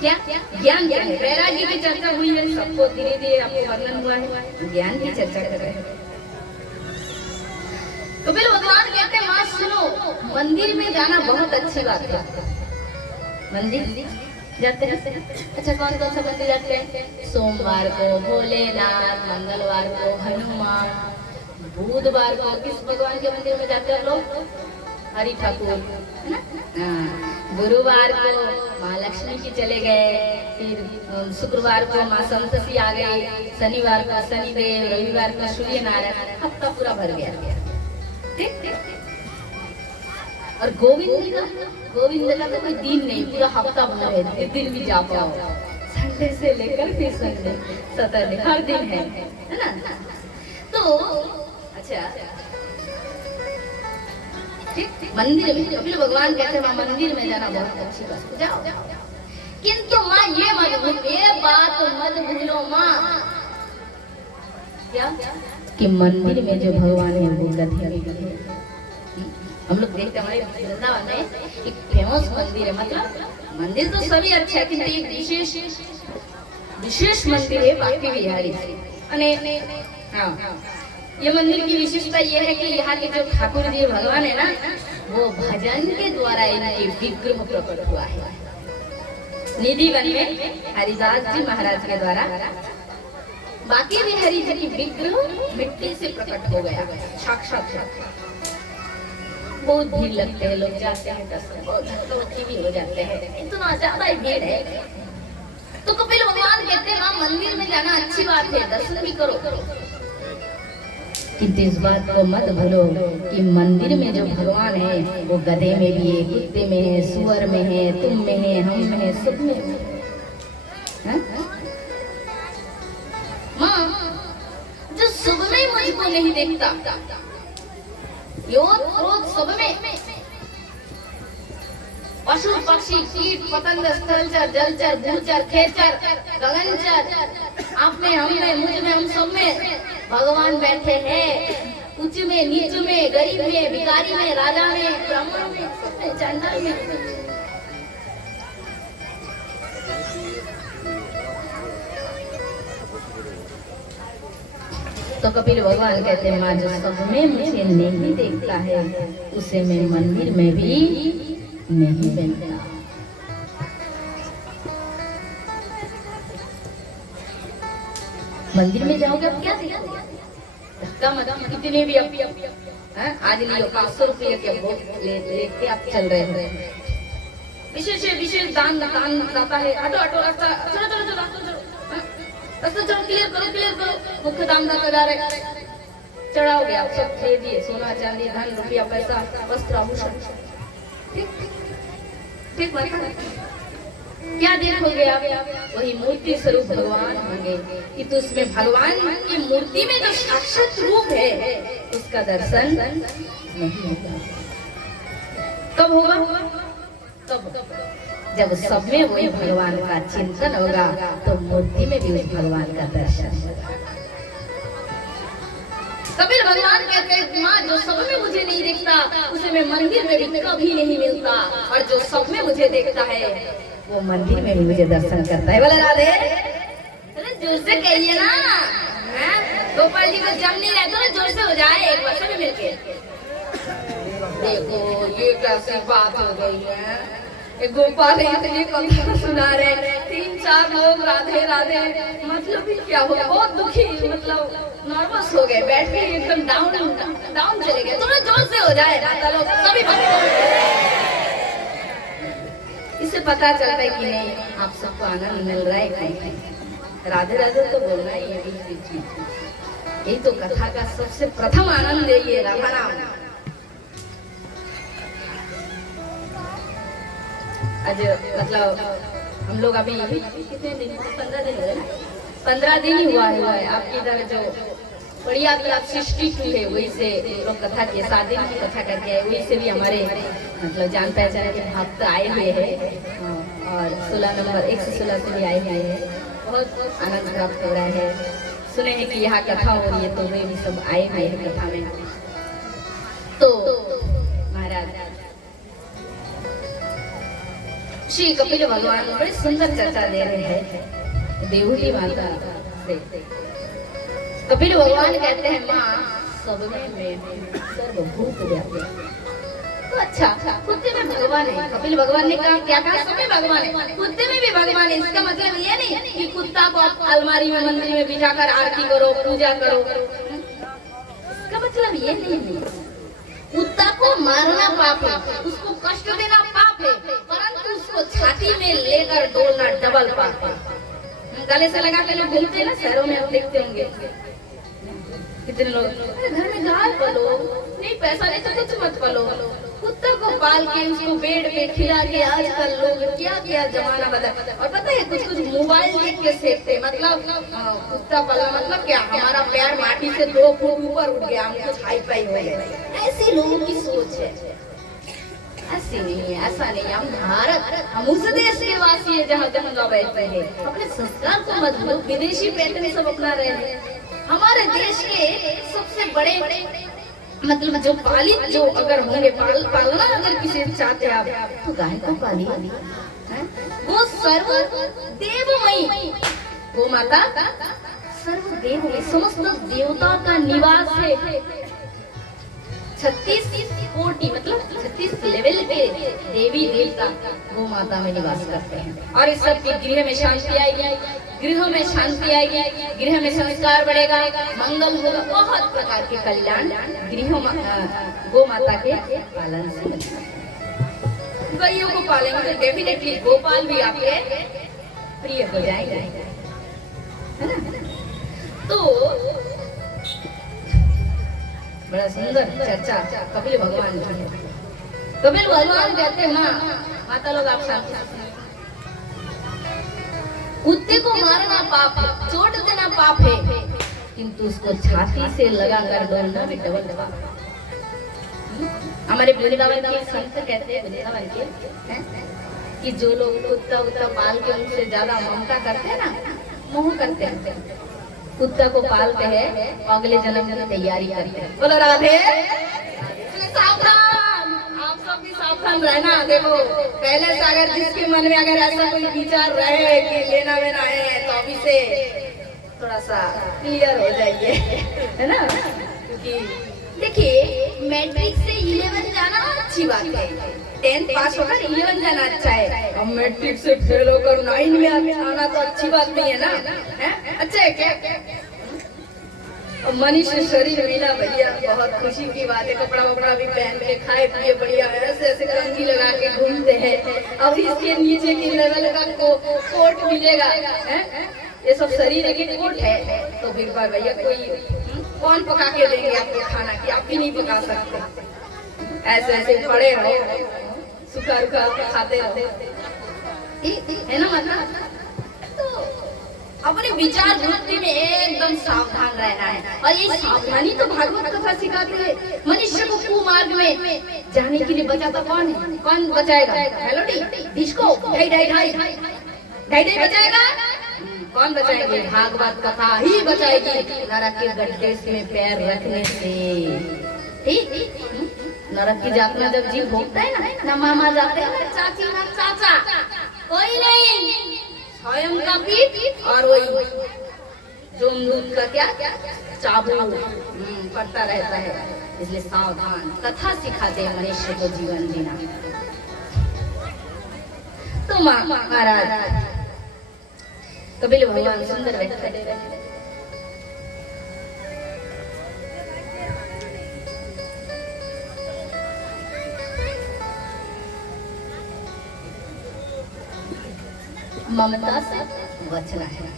क्या ज्ञान क्या है? वैराग्य की चर्चा हुई है, सबको धीरे धीरे आपको वर्णन हुआ है, ज्ञान की चर्चा कर रहे हैं। तो फिर भगवान कहते हैं माँ सुनो, मंदिर में जाना बहुत अच्छी बात है। मंदिर जाते हैं, अच्छा कौन कौन सा मंदिर जाते हैं? सोमवार को भोलेनाथ, मंगलवार को हनुमान, बुधवार को किस भगवान के मंदिर में जाते हैं लोग? हरि ठाकुर, है ना? गुरुवार को माँ लक्ष्मी की चले गए, फिर शुक्रवार को माँ संतसी आ गई, शनिवार को शनिदेव, रविवार को सूर्य नारायण, हफ्ता पूरा भर गया। और गोविंद का तो कोई दिन नहीं, पूरा हफ्ता भर है, जिस दिन भी जा पाओ, संडे से लेकर फिर संडे, सैटरडे, हर दिन है ना? तो अच्छा मंदिर में, फिर भगवान कहते हैं मंदिर में जाना बहुत अच्छी बात है, जाओ। किंतु माँ ये बात मत भूलो माँ, क्या कि मंदिर में जो भगवान है वो गधे है। हम लोग देखते हमारे वृंदावन में एक फेमस मंदिर है, मतलब मंदिर तो सभी अच्छा है, किंतु एक विशेष मंदिर है बाकी बिहारी। हाँ, ये मंदिर की विशेषता ये है कि यहाँ के जो ठाकुर जी भगवान है ना, वो भजन के द्वारा इनके विग्रह प्रकट हुआ है। निधि वन में हरिदास जी महाराज के द्वारा, बाकी भी हरि जी की विग्रह मिट्टी से प्रकट हो गया, साक्षात। बहुत भीड़ लगते हैं, लोग जाते हैं, दर्शन बहुत भक्तवती भी हो जाते हैं, इतना ज्यादा ही भीड़ है। तो कपिल भगवान कहते हैं हाँ मंदिर में जाना अच्छी बात है, दर्शन भी करो, किंतु इस बात को मत भूलो कि मंदिर में जो भगवान है वो गधे में भी है, कुत्ते में है, सुअर में है, तुम में है, हम में है, सब में है। माँ जो सब में मुझको नहीं देखता, योग क्रोध सब में, पशु पक्षी कीट पतंग स्थलचर जलचर भूचर खेचर गगनचर, आप में, हम में, मुझ में, हम सब में भगवान बैठे हैं। उच्च में, नीच में, गरीब में, भिखारी में, राजा में, ब्राह्मण में, सब में, चांडाल में। तो कपिल भगवान कहते हैं माँ जो सब में मुझे नहीं देखता है, उसे मैं मंदिर में भी नहीं बैठता। मंदिर में जाओगे अब क्या धक्का मत, कितने भी आज लियो 500 रुपये के भोग लेके आप चल रहे हैं, विशेष दान दाता है, ऑटो रास्ता, चलो रास्ता चलो, क्लियर करो, मुख्य दाम दाता जा रहे, चढ़ाओगे आप, सब दे दिए, सोना चांदी धन रुपया पैसा वस्त्र आभूषण, ठीक माता, क्या देखोगे आप? वही मूर्ति स्वरूप भगवान होंगे, कि तो उसमें भगवान की मूर्ति में जो साक्षात रूप है उसका दर्शन नहीं होगा। कब होगा? तब जब सब में वही भगवान का चिंतन होगा, तो मूर्ति में भी उस भगवान का दर्शन होगा। कबीर भगवान कहते हैं माँ जो सब में मुझे नहीं देखता, उसे मैं मंदिर में भी कभी नहीं मिलता, और जो सब में मुझे देखता है वो मंदिर में भी मुझे दर्शन करता है। बोले राधे, अरे जोर से कहिए ना, गोपाल जी को जम नहीं रहता ना, जोर से हो जाए एक बार सभी मिलके। देखो ये कैसी बात हो गई है, गोपाल इतनी कथा सुना रहे, 3-4 लोग राधे राधे, मतलब क्या हो, बहुत दुखी, मतलब नर्वस हो गए, बैठ के एकदम डाउन चले गए। थोड़ा जोर से हो जाए माता लोग सभी, इससे पता चलता है कि नहीं आप सबको आनंद मिल रहा है कहीं। राधे राधे तो बोलना ही है, यही तो कथा का सबसे प्रथम आनंद है, ये राधा नाम। आज मतलब हम लोग अभी कितने दिन, 15 दिन हुए, 15 दिन ही हुआ है। आपकी इधर जो बढ़िया 62 है, वही से लोग कथा के 7 दिन की कथा करके आए, वही से भी हमारे मतलब जान पहचान के भक्त आए हुए हैं, और 16 नंबर 116 से भी आए हुए हैं। बहुत आनंद प्राप्त हो रहा है। सुने हैं कि यहाँ कथा हो रही है, तो वे भी सब आए हुए हैं कथा में। तो श्री कपिल भगवान बड़ी सुंदर चर्चा दे रहे हैं देवहूति माता से। कपिल भगवान कहते हैं माँ सब में मैं सर्वभूत व्यापी। तो अच्छा, कुत्ते में भगवान है। कपिल भगवान ने कहा क्या कहा? सब में भगवान है, कुत्ते में भी भगवान है। इसका मतलब ये नहीं कि कुत्ता को आप अलमारी में मंदिर में बिठाकर आरती करो, पूजा करो। इसका मतलब ये नहीं है कुत्ता को मारना पाप है, उसको कष्ट देना पाप है, परंतु उसको छाती में लेकर डोलना डबल पाप है। गले से लगा के लोग घूमते हैं ना, शहरों में आप देखते होंगे कितने लोग, घर में गाय पालो, नहीं पैसा नहीं तो कुछ मत पालो, कुत्ता को पाल के उसको बेड पे खिला के आजकल लोग क्या क्या जमाना बदल। और पता है कुछ कुछ मोबाइल देख के सीखते, मतलब कुत्ता पाला मतलब क्या, हमारा पैर माटी से 2 फुट ऊपर उठ गया, हम कुछ हाई फाई हो गए। ऐसी लोगों की सोच है, ऐसी नहीं है, ऐसा नहीं। हम भारत, हम उस देश के वासी है जहाँ गंगा बहते हैं। अपने संस्कार को मत भूलो, विदेशी पैटर्न सब अपना रहे हैं। हमारे देश के सबसे बड़े मतलब जो पालित जो अगर होंगे पालना अगर किसी चाहते आप तो गाय को पालिए, वो सर्व देवमयी वो माता सर्व देवमयी, समस्त देवता का निवास है। 36 कोटि मतलब 36 लेवल के देवी देवता वो माता में निवास करते हैं। और इस सब के गृह में शांति आएगी, गृह में शांति आएगी, गृह में संस्कार बढ़ेगा, मंगल होगा, बहुत प्रकार के कल्याण गृह गो माता के पालन से मिलता है। गायों को पालेंगे तो डेफिनेटली गोपाल भी आपके प्रिय हो जाएंगे, है ना। तो बड़ा सुंदर चर्चा कपिल भगवान की है। कपिल भगवान कहते हैं माता लोग आप शांति, कुत्ते को मारना पाप है, चोट देना पाप है, किंतु उसको छाती से लगाकर डोलना भी डबल पाप। हमारे वृंदावन के संत कहते हैं, वृंदावन के कि जो लोग कुत्ता उत्ता पाल के उनसे ज्यादा ममता करते हैं ना, मोह करते हैं, कुत्ता को पालते हैं, अगले जन्म की तैयारी करते हैं। बोलो राधे। सावधान, आप सब भी सावधान रहना। देखो पहले से अगर जिसके मन में अगर ऐसा कोई विचार रहे कि लेना देना है तो अभी से थोड़ा सा क्लियर हो जाइए, है ना। क्योंकि देखिए मैट्रिक से 11 जाना अच्छी बात है, 10th पास होकर 11 जाना अच्छा है। अब मैट्रिक से फेल होकर 9 में आना तो अच्छी बात नहीं है ना, अच्छा है क्या। मनुष्य शरीर मिला भैया, बहुत खुशी की बात है। कपड़ा वपड़ा भी पहन के खाए पिए बढ़िया, ऐसे ऐसे कंघी लगा के घूमते हैं। अब इसके नीचे की लेवल का कोट मिलेगा, ये सब शरीर की कोट है। तो फिर भैया कोई कौन पका के देंगे आपको खाना, कि आप भी नहीं पका सकते। ऐसे ऐसे पड़े रहो, सुखा रुखा खाते रहो, है ना मतलब। अपने विचार वृत्ति में एकदम सावधान रहना है। और ये सावधानी तो भागवत कथा सिखाती है। मनुष्य को कुमार्ग में जाने के लिए बचाता कौन है? कौन बचाएगा? हेलो डिस्को ढाई ढाई ढाई ढाई ढाई बचाएगा? कौन बचाएंगे? भागवत कथा ही बचाएगी। नरक के गड्ढे में पैर रखने से, ठीक। नरक की जात में जब जीव भोगता है ना मामा जाते हैं, ना चाची ना चाचा, कोई नहीं, स्वयं का पीठ और वही जोमदूत का क्या चाबू पड़ता रहता है। इसलिए सावधान, कथा सिखाते हैं मनुष्य को जीवन जीना। तो महाराज कपिल भगवान सुंदर व्याख्या दे रहे हैं। ममता से बचना है,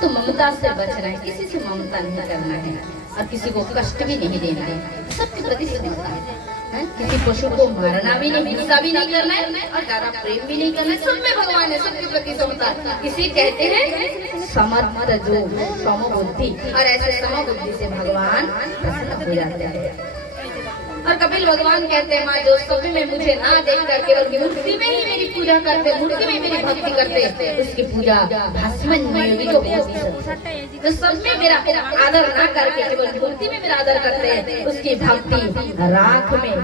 तो ममता से बचना है, किसी से ममता नहीं करना है और किसी को कष्ट भी नहीं देना है। सबके प्रति समता है, किसी पशु को मारना भी नहीं, हिंसा भी नहीं करना है और ज्यादा प्रेम भी नहीं करना है। सब में भगवान है, सबके प्रति समता। इसे कहते हैं समर्थ जो समबुद्धि, और ऐसे समबुद्धि से भगवान प्रसन्न हो जाते हैं। और कपिल भगवान कहते हैं माँ जो सब में मुझे ना देख कर केवल मूर्ति में ही मेरी पूजा करते, मूर्ति में मेरी भक्ति करते, उसकी पूजा भस्म में भी तो जो सब में मेरा आदर ना करके केवल मूर्ति में मेरा आदर करते हैं, उसकी भक्ति राख में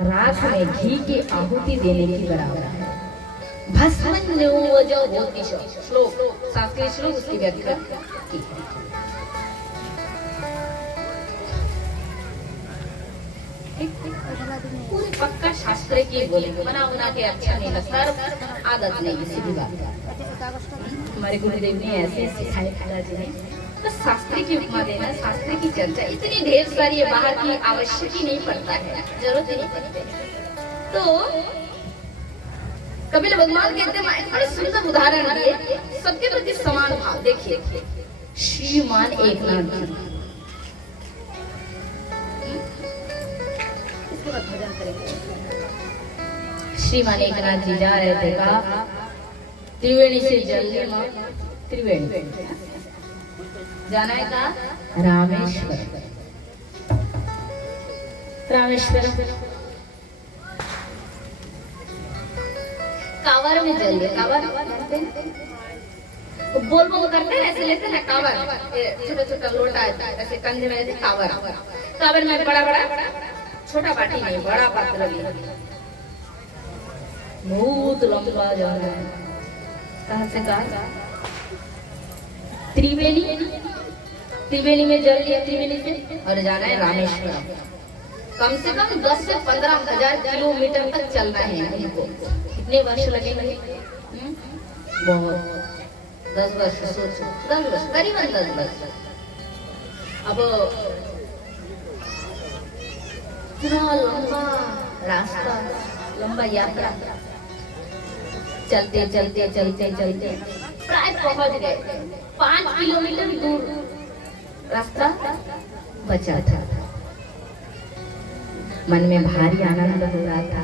राख में घी की आहुति देने की बराबर है। भस्मन्योवजो ज्योतिषो, श्लोक संस्कृत श्लोक उसकी व्याख्या की है। पूरी पक्का शास्त्र की बोली बना उना के अच्छा नहीं लगता, आदत नहीं, सीधी बात है। हमारे गुरुदेव ने ऐसे सिखाए पिताजी ने, तो शास्त्र की उपमा देना, शास्त्र की चर्चा इतनी ढेर सारी है, बाहर की आवश्यक ही नहीं पड़ता है, जरूरत ही नहीं पड़ती। तो कपिल भगवान कहते हैं, बड़े सुंदर उदाहरण दिए, सबके प्रति समान भाव। देखिए श्रीमान एकनाथ जी, भजन करेंगे। श्रीमान एकनाथ जी जा रहे थे, कहा त्रिवेणी से जल ले मां, त्रिवेणी जाना है, कहा रामेश्वर, रामेश्वर कांवर में जल ले, कांवर बोल बोल करते हैं, ऐसे लेते हैं कांवर, छोटा छोटा लोटा है ऐसे कंधे में लेते, कांवर, कांवर में बड़ा बड़ा, छोटा बाटी नहीं, बड़ा पात्र लिया, बहुत लंबा जाना है। कहां से कहा? त्रिवेणी, त्रिवेणी में जल लिया, त्रिवेणी से, और जाना है रामेश्वर। कम से कम 10 से 15,000 किलोमीटर तक चलना है हमको। कितने वर्ष लगेंगे? बहुत, 10 वर्ष, सोचो 10 वर्ष, करीबन 10 वर्ष। अब इतना लंबा रास्ता, लंबा यात्रा, चलते चलते चलते चलते प्राय पहुंच गए। 5 किलोमीटर दूर रास्ता बचा था। मन में भारी आनंद हो रहा था,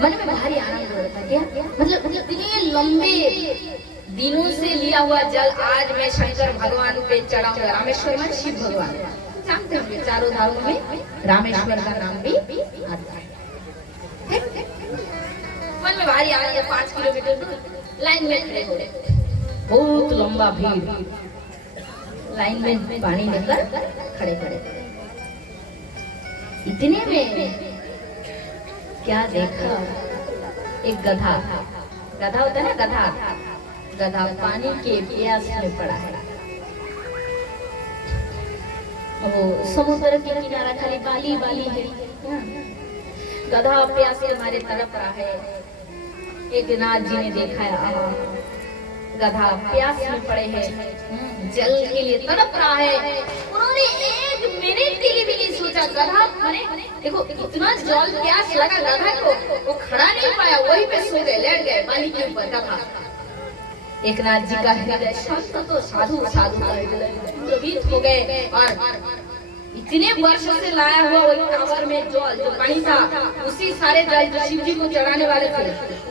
मन में भारी आनंद हो रहा था। क्या मतलब इतने लंबे दिनों से लिया हुआ जल आज मैं शंकर भगवान पे चढ़ाऊंगा। रामेश्वर में शिव भगवान, जानते होंगे चारों धामों में रामेश्वर का नाम भी आता है। मन में भारी आनंद, 5 किलोमीटर दूर लाइन में खड़े हो गए, बहुत लंबा भीड़, लाइन में पानी लेकर खड़े खड़े। इतने में क्या देखा, एक गधा, गधा होता है ना, गधा, गधा पानी के प्यास में पड़ा है। वो समुद्र के किनारा खाली बाली बाली है, गधा प्यास के मारे तड़प रहा है। एक नाथ जी ने देखा है, गधा प्यास में पड़े हैं, जल के लिए तड़प रहा है। उन्होंने 1 मिनट के लिए भी नहीं सोचा, गधा माने देखो इतना जल प्यास लगा गधा को, वो खड़ा नहीं पाया, वहीं पे सो गए, लेट गए बाली के ऊपर गधा। एक नाथ जी का हृदय शांत, तो साधु साधु का हृदय प्रवीत हो गए, और इतने वर्ष से लाया हुआ वही कांवर में जल जो पानी था, उसी सारे जल जो शिव जी को चढ़ाने वाले थे,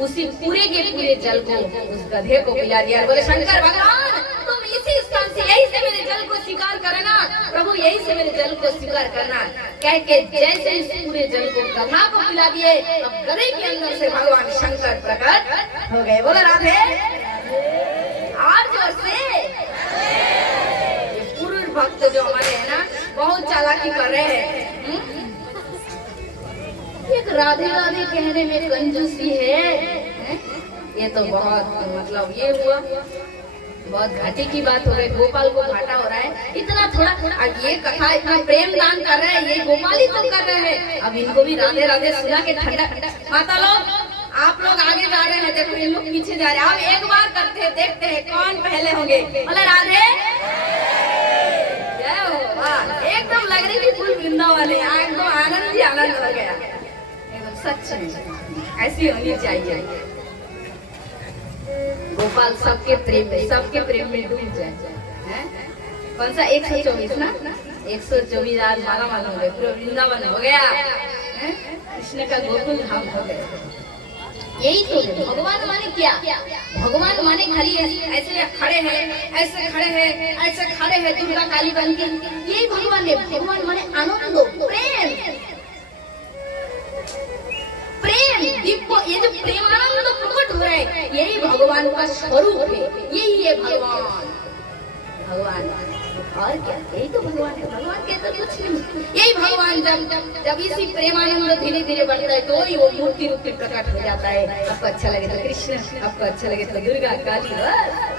उसी पूरे के पूरे जल को उस गधे को पिला दिया। बोले शंकर भगवान, तुम इसी स्थान से, यही से मेरे जल को स्वीकार करना प्रभु, यही से मेरे जल को स्वीकार करना। कह के जैसे इस पूरे जल को गधा को पिला दिए, अब गधे के अंदर से भगवान शंकर प्रकट हो गए। बोले राधे, और जोर से। पूर्व भक्त जो हमारे है ना, बहुत चालाकी कर रहे हैं। एक राधे राधे कहने में कंजूसी है, ये तो बहुत मतलब ये हुआ, बहुत घाटे की बात हो गई। गोपाल को घाटा हो रहा है, इतना थोड़ा, अब ये कथा इतना प्रेम दान कर रहे हैं, ये गोपाल ही तो कर रहे हैं, अब इनको भी राधे राधे सुना के ठंडा ठंडा। माता लोग, आप लोग आगे जा रहे हैं, देखो इन लोग पीछे जा रहे हैं। अब एक बार करते हैं, देखते हैं कौन पहले होंगे। बोले राधे, एकदम लग रही थी फुल वृंदावन, एकदम आनंद ही आनंद हो गया, एकदम सच में ऐसी होनी चाहिए। गोपाल सबके प्रेम में डूब जाए। कौन सा 124 ना, 124 आज माला माला हो गए, पूरा वृंदावन हो गया, कृष्ण का गोकुल धाम हो गया। यही तो भगवान माने क्या? भगवान माने खाली ऐसे खड़े हैं, ऐसे खड़े हैं, ऐसे खड़े हैं दुर्गा काली बन के, यही भगवान है। भगवान माने आनंद, प्रेम, प्रेम दिव्य, ये जो प्रेमानंद प्रकट हो रहा है, यही भगवान का स्वरूप है, यही है भगवान। भगवान और क्या, यही तो भगवान है। भगवान के तो कुछ नहीं, यही भगवान जब इसी प्रेमानंद धीरे धीरे बढ़ता है तो ही वो मूर्ति रूप में प्रकट हो जाता है। आपको अच्छा लगे तो कृष्ण, आपको अच्छा लगे तो दुर्गा काली, बस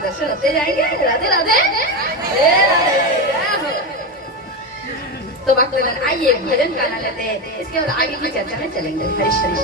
दर्शन होते जाएंगे। राधे राधे, तो भक्तगण आइए भजन गाना लेते हैं, इसके बाद आगे की चर्चा में चलेंगे। हरीश हरीश।